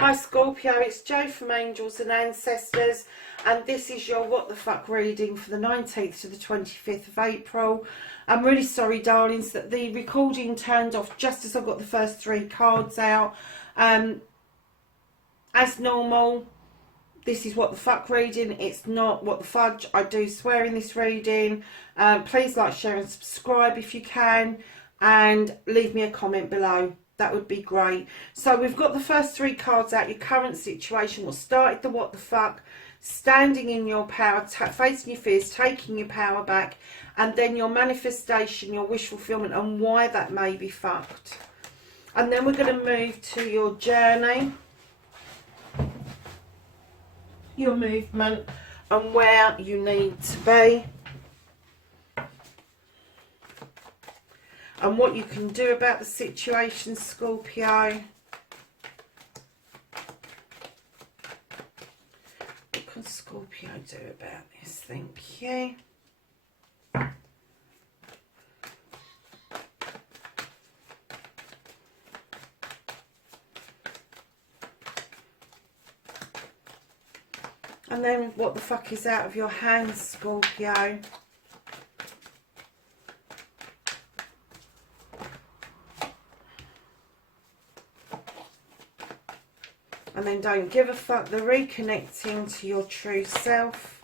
Hi Scorpio, it's Jo from Angels and Ancestors, and this is your What the Fuck reading for the 19th to the 25th of April. I'm really sorry, darlings, that the recording turned off just as I got the first 3 cards out. As normal, this is What the Fuck reading. It's not What the Fudge. I do swear in this reading. Please like, share and subscribe if you can, and leave me a comment below. That would be great. So we've got the first 3 cards out. Your current situation, what started the what the fuck, standing in your power, facing your fears, taking your power back, and then your manifestation, your wish fulfillment, and why that may be fucked. And then we're going to move to your journey, your movement, and where you need to be, and what you can do about the situation, Scorpio. What can Scorpio do about this? Thank you. And then what the fuck is out of your hands, Scorpio? And then don't give a fuck, the reconnecting to your true self,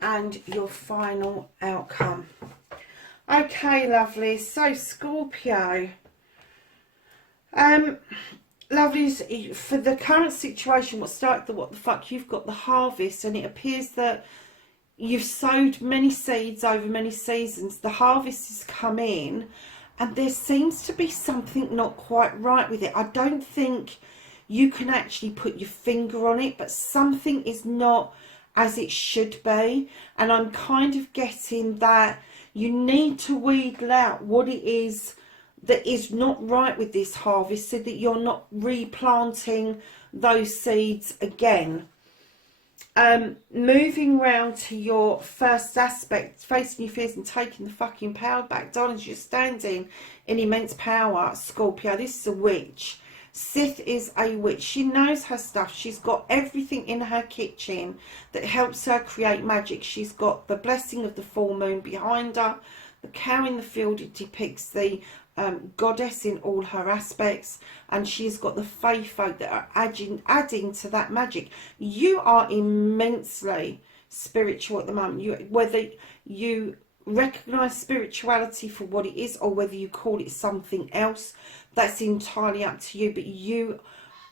and your final outcome. Okay, lovely. So Scorpio, lovelies, for the current situation, what started the what the fuck, you've got the harvest, and it appears that you've sowed many seeds over many seasons. The harvest has come in, and there seems to be something not quite right with it. I don't think you can actually put your finger on it, but something is not as it should be. And I'm kind of getting that you need to wheedle out what it is that is not right with this harvest, so that you're not replanting those seeds again. Moving round to your first aspect, facing your fears and taking the fucking power back. Darlings, you're standing in immense power, Scorpio. This is a witch. Sith is a witch. She knows her stuff. She's got everything in her kitchen that helps her create magic. She's got the blessing of the full moon behind her. The cow in the field, it depicts the goddess in all her aspects, and she's got the faith folk that are adding to that magic. You are immensely spiritual at the moment. Whether you recognize spirituality for what it is, or whether you call it something else, that's entirely up to you.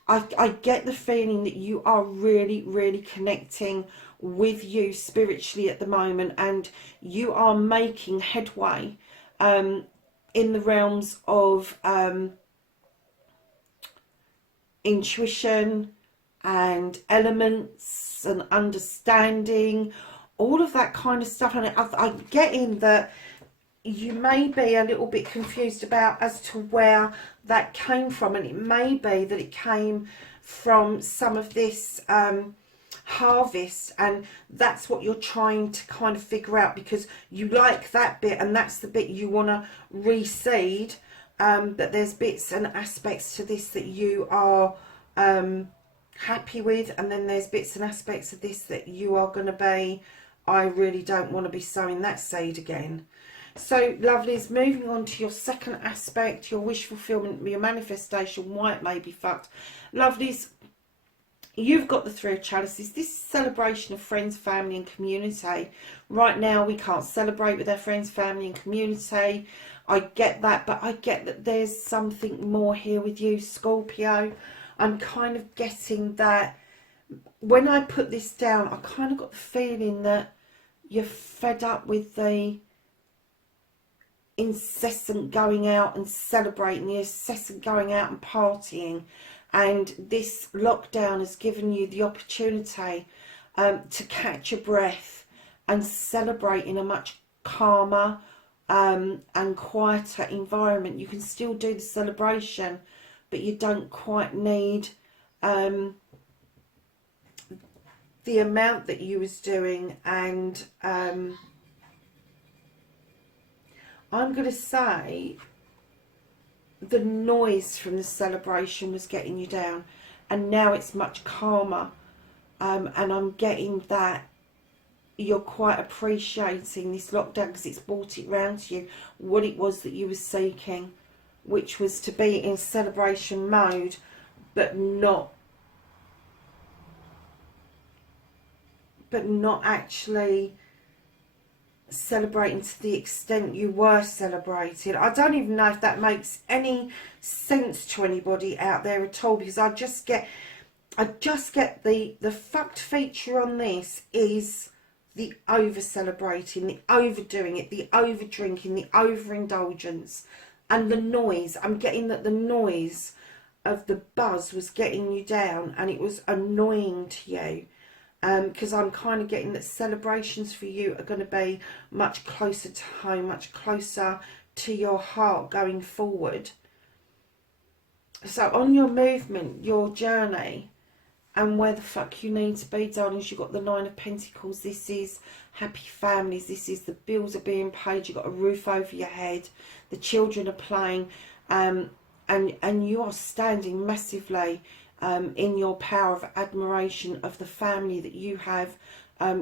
But I get the feeling that you are really connecting with you spiritually at the moment, and you are making headway in the realms of intuition and elements and understanding, all of that kind of stuff. And I'm getting that you may be a little bit confused about as to where that came from, and it may be that it came from some of this harvest, and that's what you're trying to kind of figure out, because you like that bit and that's the bit you want to reseed, but there's bits and aspects to this that you are happy with, and then there's bits and aspects of this that you are going to be, I really don't want to be sowing that seed again. So lovelies, moving on to your second aspect, your wish fulfillment, your manifestation, why it may be fucked. Lovelies, you've got the 3 of chalices. This is celebration of friends, family and community. Right now we can't celebrate with our friends, family and community. I get that, but I get that there's something more here with you, Scorpio. I'm kind of getting that when I put this down, I kind of got the feeling that you're fed up with the incessant going out and celebrating, the incessant going out and partying. And this lockdown has given you the opportunity to catch your breath and celebrate in a much calmer and quieter environment. You can still do the celebration, but you don't quite need the amount that you was doing. And I'm going to say the noise from the celebration was getting you down, and now it's much calmer, and I'm getting that you're quite appreciating this lockdown because it's brought it round to you what it was that you were seeking, which was to be in celebration mode, but not actually celebrating to the extent you were celebrating. I don't even know if that makes any sense to anybody out there at all, because I just get the fucked feature on this is the over celebrating, the overdoing it, the over drinking, the overindulgence, and the noise. I'm getting that the noise of the buzz was getting you down, and it was annoying to you. Because I'm kind of getting that celebrations for you are going to be much closer to home, much closer to your heart going forward. So on your movement, your journey, and where the fuck you need to be, darlings, you've got the Nine of Pentacles. This is happy families. This is the bills are being paid. You've got a roof over your head. The children are playing. And you are standing massively in your power of admiration of the family that you have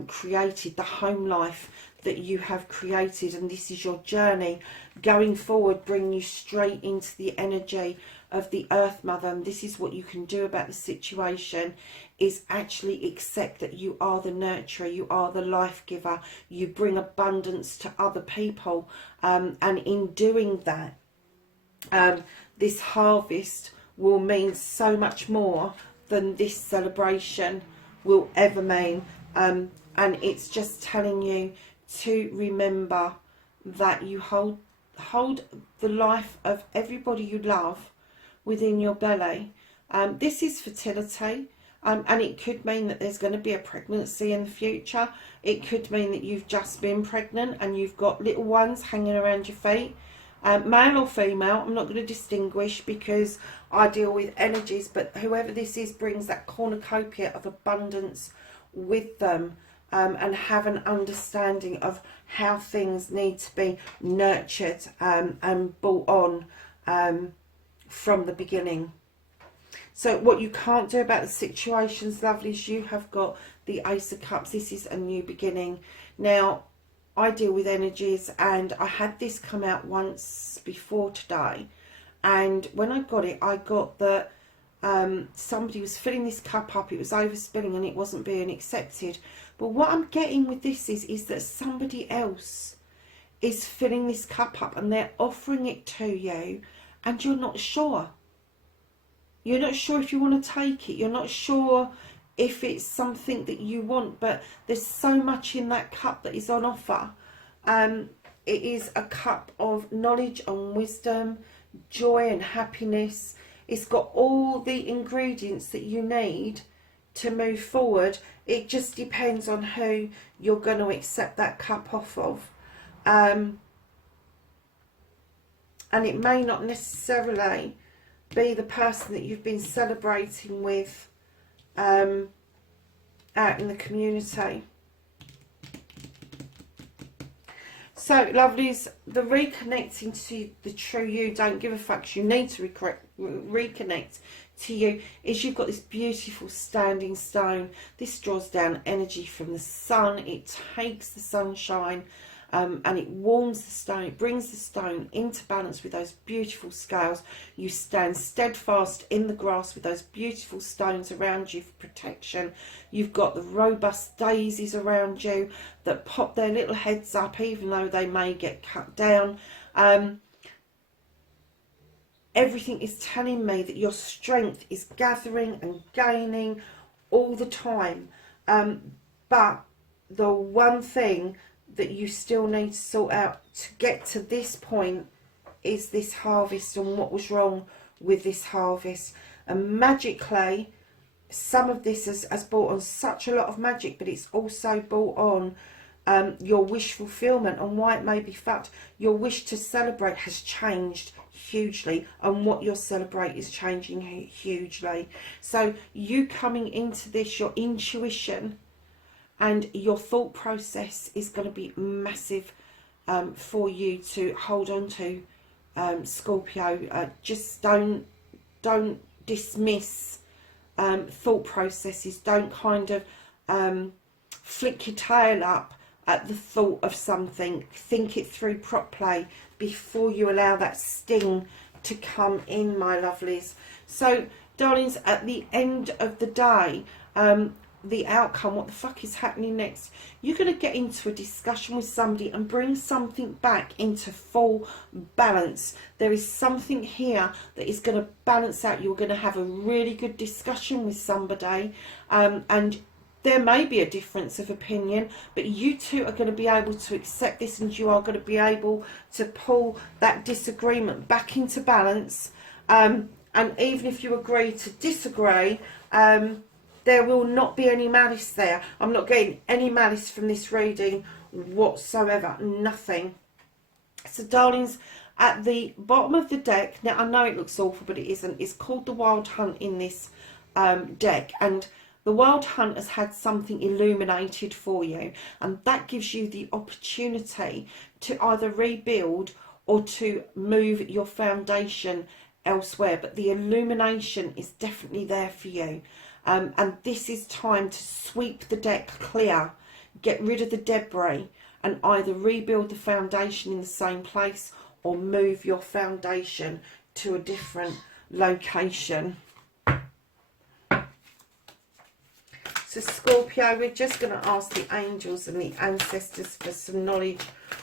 created, the home life that you have created. And this is your journey going forward, bringing you straight into the energy of the Earth Mother. And this is what you can do about the situation, is actually accept that you are the nurturer, you are the life giver, you bring abundance to other people, and in doing that, this harvest will mean so much more than this celebration will ever mean. And it's just telling you to remember that you hold the life of everybody you love within your belly. This is fertility, and it could mean that there's going to be a pregnancy in the future. It could mean that you've just been pregnant and you've got little ones hanging around your feet, male or female. I'm not going to distinguish because I deal with energies, but whoever this is brings that cornucopia of abundance with them, and have an understanding of how things need to be nurtured and brought on from the beginning. So what you can't do about the situations, lovelies, you have got the Ace of Cups. This is a new beginning. Now, I deal with energies, and I had this come out once before today, and when I got it, I got that somebody was filling this cup up, it was overspilling and it wasn't being accepted. But what I'm getting with this is that somebody else is filling this cup up and they're offering it to you, and you're not sure. You're not sure if you want to take it. You're not sure if it's something that you want, but there's so much in that cup that is on offer. It is a cup of knowledge and wisdom, joy and happiness. It's got all the ingredients that you need to move forward. It just depends on who you're going to accept that cup off of. And it may not necessarily be the person that you've been celebrating with out in the community. So, lovelies, the reconnecting to the true you, don't give a fuck, you need to reconnect to you, is you've got this beautiful standing stone. This draws down energy from the sun. It takes the sunshine and it warms the stone. It brings the stone into balance with those beautiful scales. You stand steadfast in the grass with those beautiful stones around you for protection. You've got the robust daisies around you that pop their little heads up even though they may get cut down. Everything is telling me that your strength is gathering and gaining all the time. But the one thing that you still need to sort out to get to this point is this harvest and what was wrong with this harvest. And magically, some of this has brought on such a lot of magic, but it's also brought on your wish fulfillment, and why it may be fact your wish to celebrate has changed hugely, and what you celebrate is changing hugely. So you coming into this, your intuition and your thought process is going to be massive for you to hold on to Scorpio. Just don't dismiss thought processes. Don't kind of flick your tail up at the thought of something. Think it through properly before you allow that sting to come in, my lovelies. So, darlings, at the end of the day, the outcome, what the fuck is happening next, you're going to get into a discussion with somebody and bring something back into full balance. There is something here that is going to balance out. You're going to have a really good discussion with somebody, and there may be a difference of opinion, but you two are going to be able to accept this, and you are going to be able to pull that disagreement back into balance. And even if you agree to disagree, there will not be any malice there. I'm not getting any malice from this reading whatsoever. Nothing. So, darlings, at the bottom of the deck, now I know it looks awful, but it isn't. It's called the Wild Hunt in this deck. And the Wild Hunt has had something illuminated for you. And that gives you the opportunity to either rebuild or to move your foundation elsewhere. But the illumination is definitely there for you. And this is time to sweep the deck clear, get rid of the debris, and either rebuild the foundation in the same place or move your foundation to a different location. So, Scorpio, we're just going to ask the angels and the ancestors for some knowledge,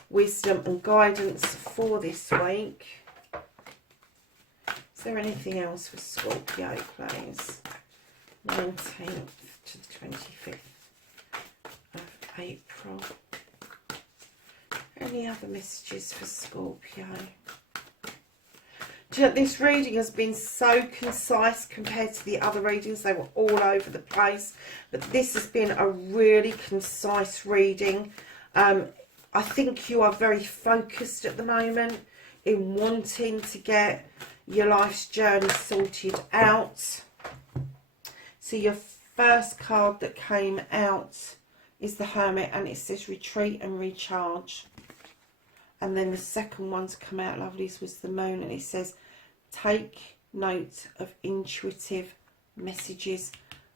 wisdom and guidance for this week. Is there anything else for Scorpio, please? 19th to the 25th of April. Any other messages for Scorpio? Do you know, this reading has been so concise compared to the other readings. They were all over the place. But this has been a really concise reading. I think you are very focused at the moment in wanting to get your life's journey sorted out. So your first card that came out is the Hermit, and it says retreat and recharge. And then the second one to come out, lovelies, was the Moon, and it says take note of intuitive messages.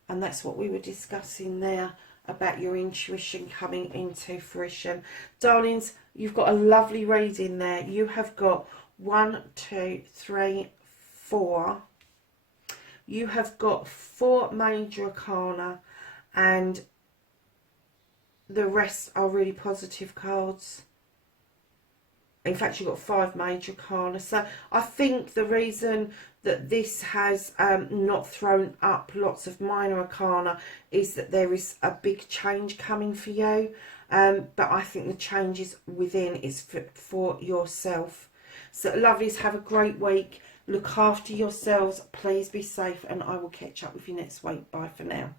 And that's what we were discussing there, about your intuition coming into fruition. Darlings, you've got a lovely reading there. You have got 1, 2, 3, 4. You have got 4 major arcana, and the rest are really positive cards. In fact, you've got 5 major arcana. So I think the reason that this has not thrown up lots of minor arcana is that there is a big change coming for you. But I think the change is within, is for yourself. So, lovelies, have a great week. Look after yourselves. Please be safe, and I will catch up with you next week. Bye for now.